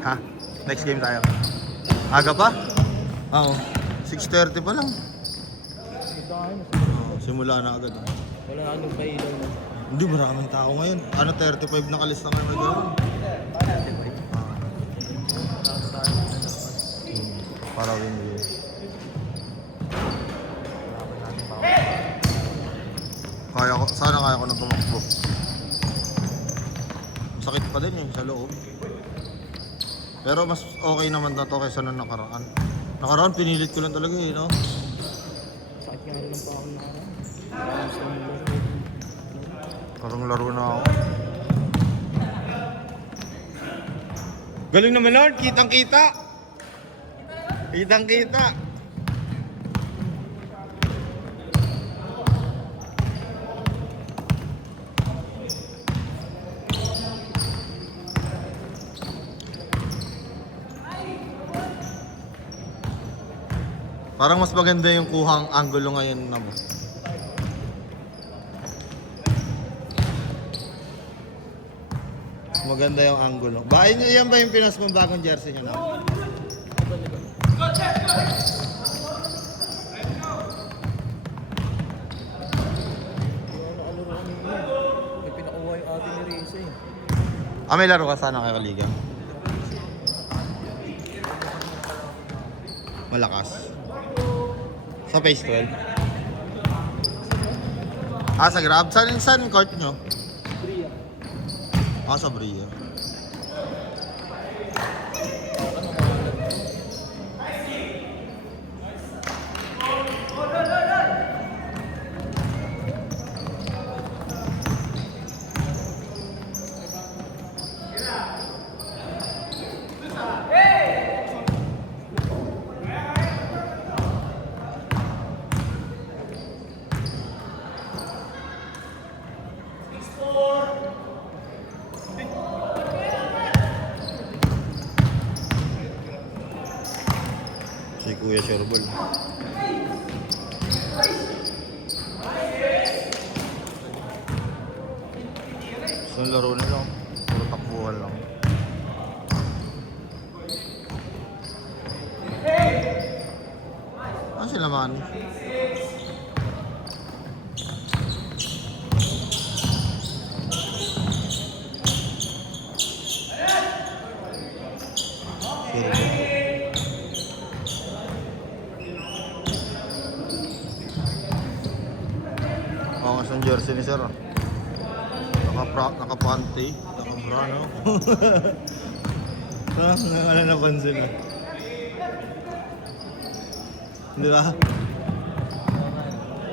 Ha? Next game tayo. Aga pa? Oo. 6:30 pa lang. Simula na agad. Wala na nung pailaw na. Hindi, maraming tao ngayon. Ano, 35 na kalista nga ngayon. Para win-win. Sana kaya ko na tumakbo. Sakit pa din sa loob. Pero mas okay naman na to kaysa nung nakaraan. Nakaraan, pinilit ko lang talaga no? Sakit nga rin ang pa ako nakaraan. Parang laro na ako. Galing naman Lord, kitang-kita! Kitang-kita! Parang mas maganda yung kuhang angulo ngayon na mo. Mas maganda yung angulo. Bahay niyo yan ba yung pinas mong bagong jersey niyo na? May pinakuha yung atin ni Reza eh. May laro ka sana kay Kaliga? Malakas. Sa phase 12? Sa Grab? Saan court nyo? Bria. Sa Bria. Si Kuya Sherbol. Saan laro nila? Puro takbuhan lang. Sila man? Ang jersey ni Sir. Naka-panty, naka-bra, no? Wala napansin na. Di ba?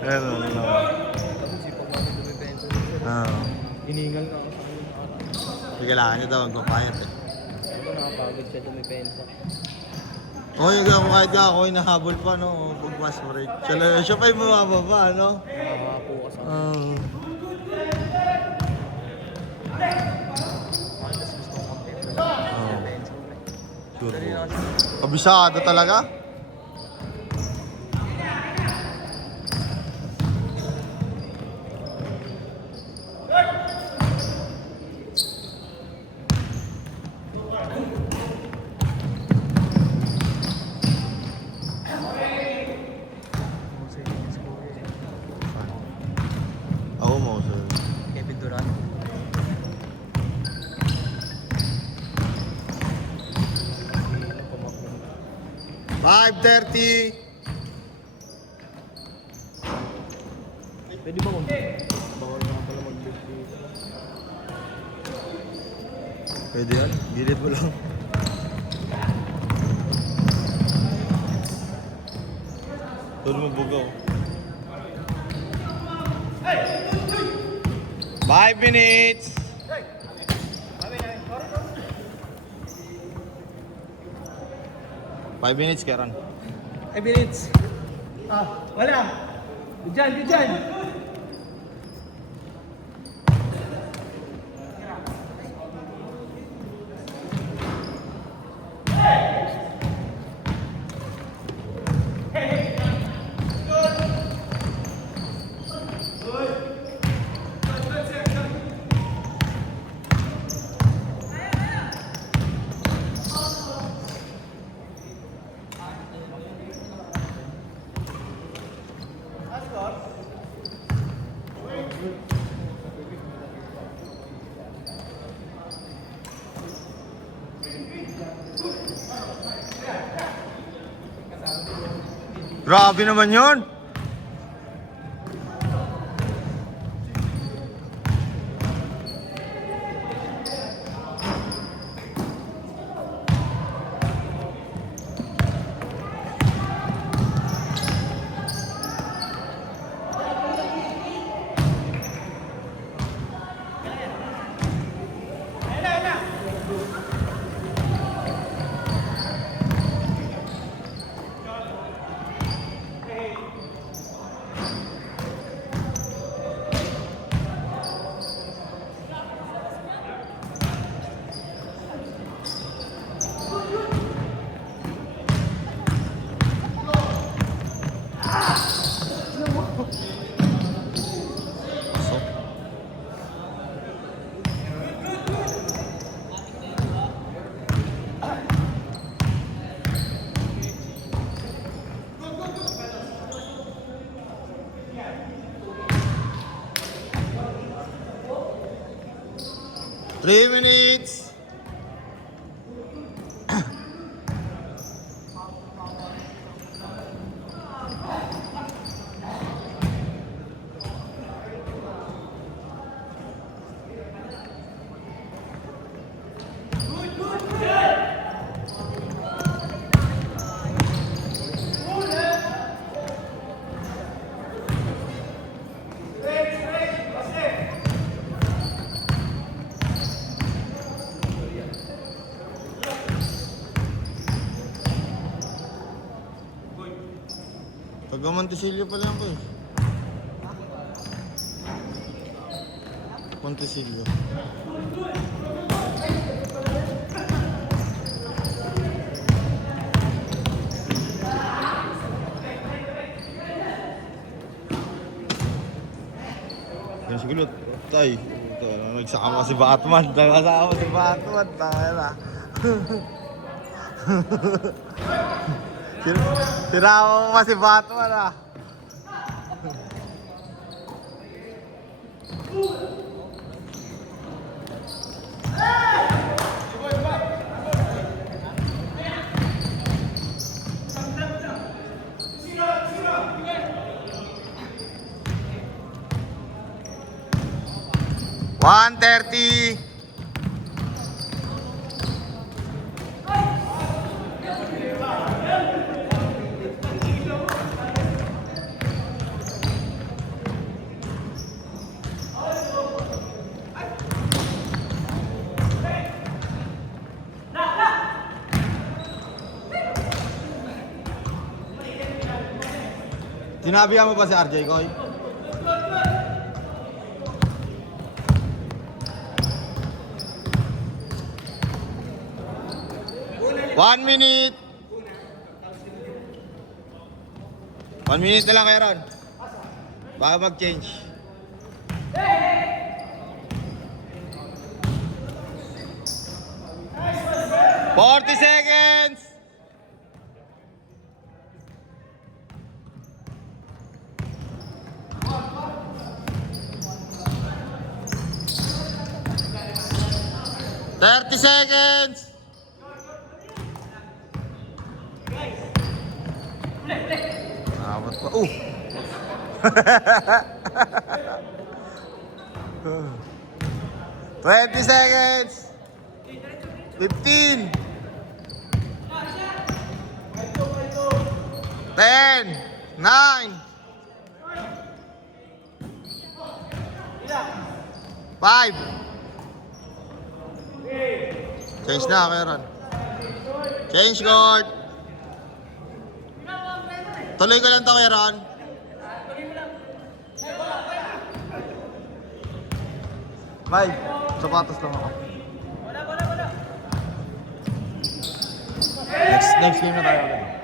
Ayan, ano. Tapos sipag namin dumipensa niya. Hiningal ka ako sa kanya. Kailangan niya daw, magpapayat eh. Ano nakapagod siya dumipensa. Ako kahit ako hinahabol pa, no? Pag-pass break. Siya pa yung bumababa, no? Nakakapo ka sa akin. Mas gusto kong kampit. Dumipensa. Sure. Dali na kasi. Kabisado talaga? Ako mo, sir. Kevin Durant. Ano pa makuha? 5:30. Pwede ba kung bawal nga pala mag-live dito? Pwede yan. Gilid mo lang. Doon mo bugaw. 5 minutes! Five minutes, Karen. 5 minutes. Wala. Diyan. Grabe naman yun. Pasok. Three minutes. Taga Montecillo pala ako eh. Montecillo. Yan siguro, tay. Nagsakama si Batman. Nagsakama si Batman. Tayo na. Tirawa mo pa si Batman ah. One 30. Sinabihan mo ba si RJ Koy? One minute. 1 minute na lang kaya Ron. Baka mag-change. Forty seconds. Thirty seconds. Awat pa. 20 seconds. 15. 10. 9. 5. Change na, Meron. Change court. Tuloy ko lang ito, Meron. Bye. Sapatos lang ako. Next game na tayo ulit.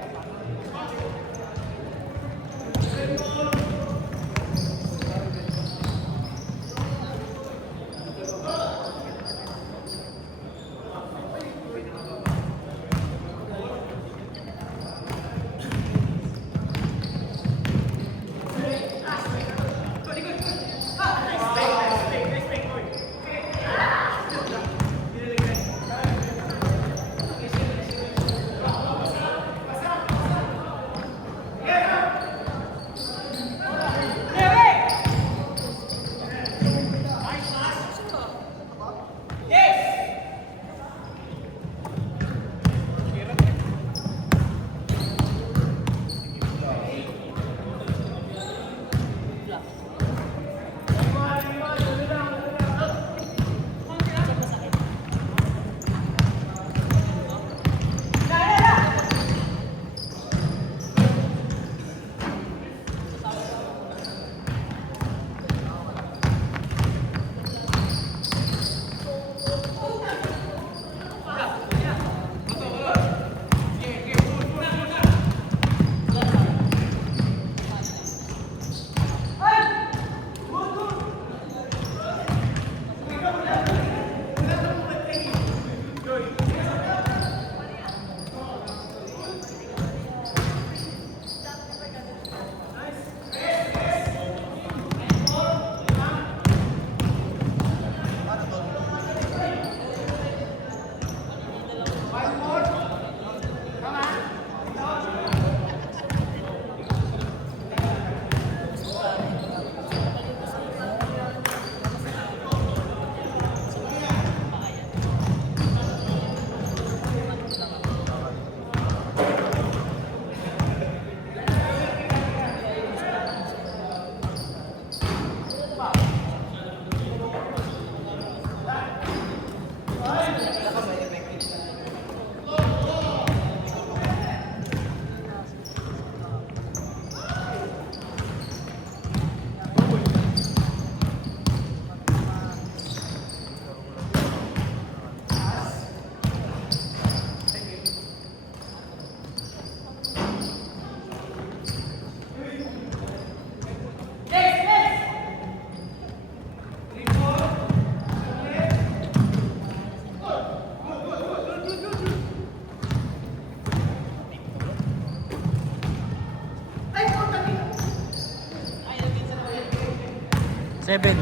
7.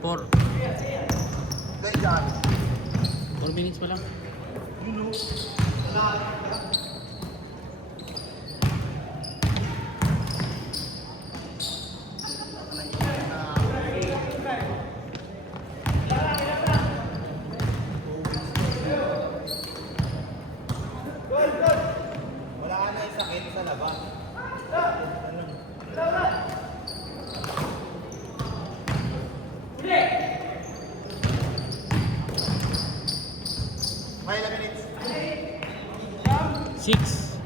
Four. 4 minutes pa lang. May ilang minutes? 6.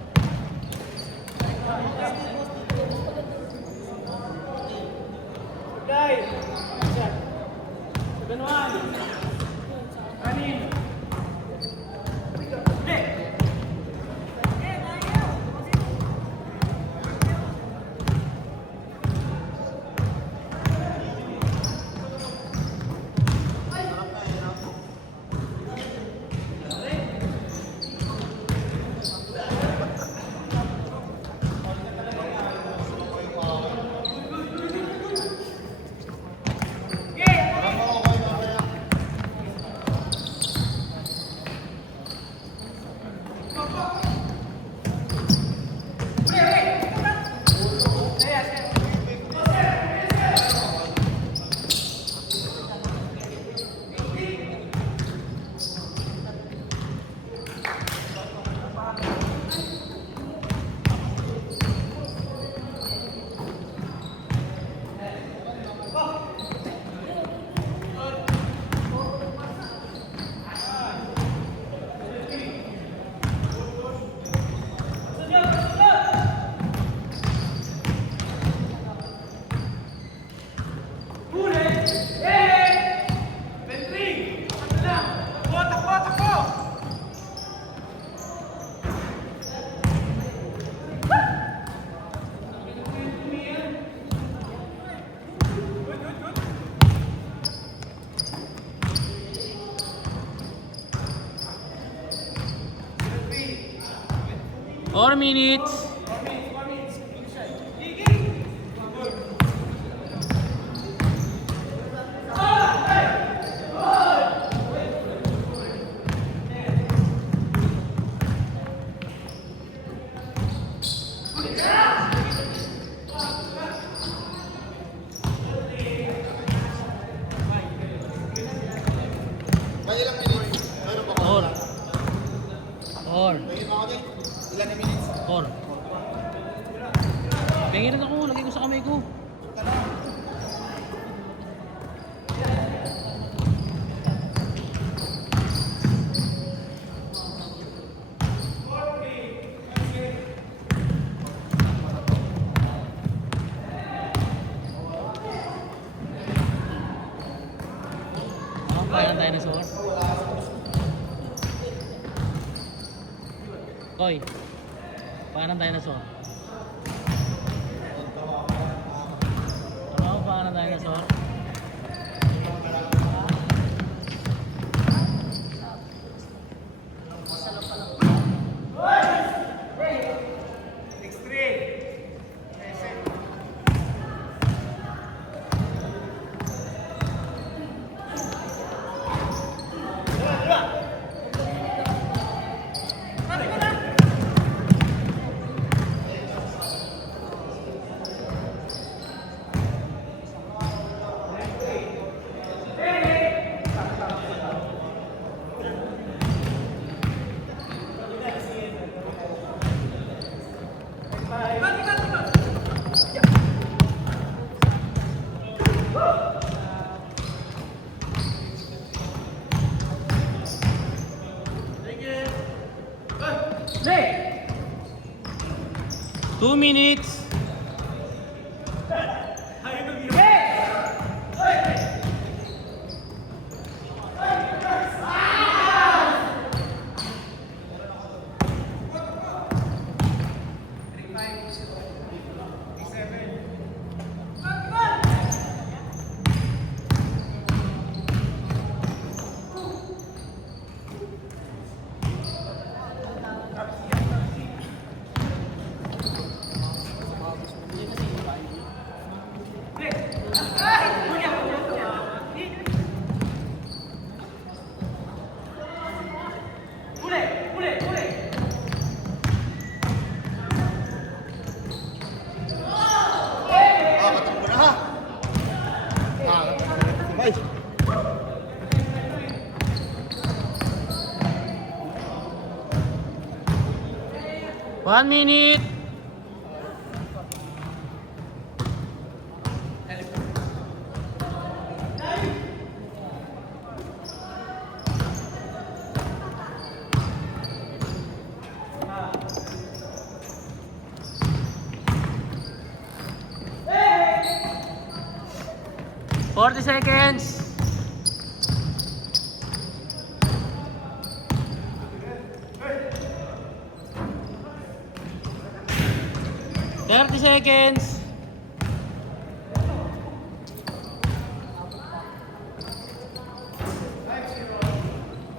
Four minutes. May ilang minutes? Meron pa ba? 4. May ilang okay? Ilan na minutes? 4. Pengen ako, lagay ko sa kamay ko. Ako, kaya ng dinosaur. Koy, kaya ng dinosaur. Ano, kaya ng dinosaur? Play! 2 minutes. 1 minute. Forty seconds. 30 seconds.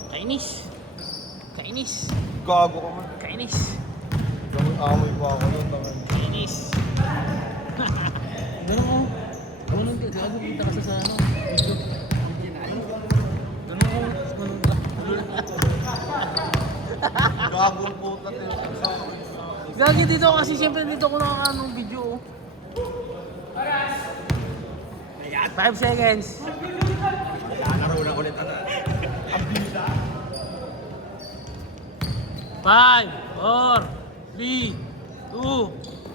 Kainis. Kainis. Gago ka man. Kainis. Amoy pa ako yun. Kainis. Ganun ko. Ganun ka. Gago punta ka sa ano. Video. Ganun ko. Ganun ka. Gago po natin. Gagi dito kasi siyempre dito ko nakakaano ng video. 5 seconds. Lalaro na ulit na. 5, 4, 3, 2,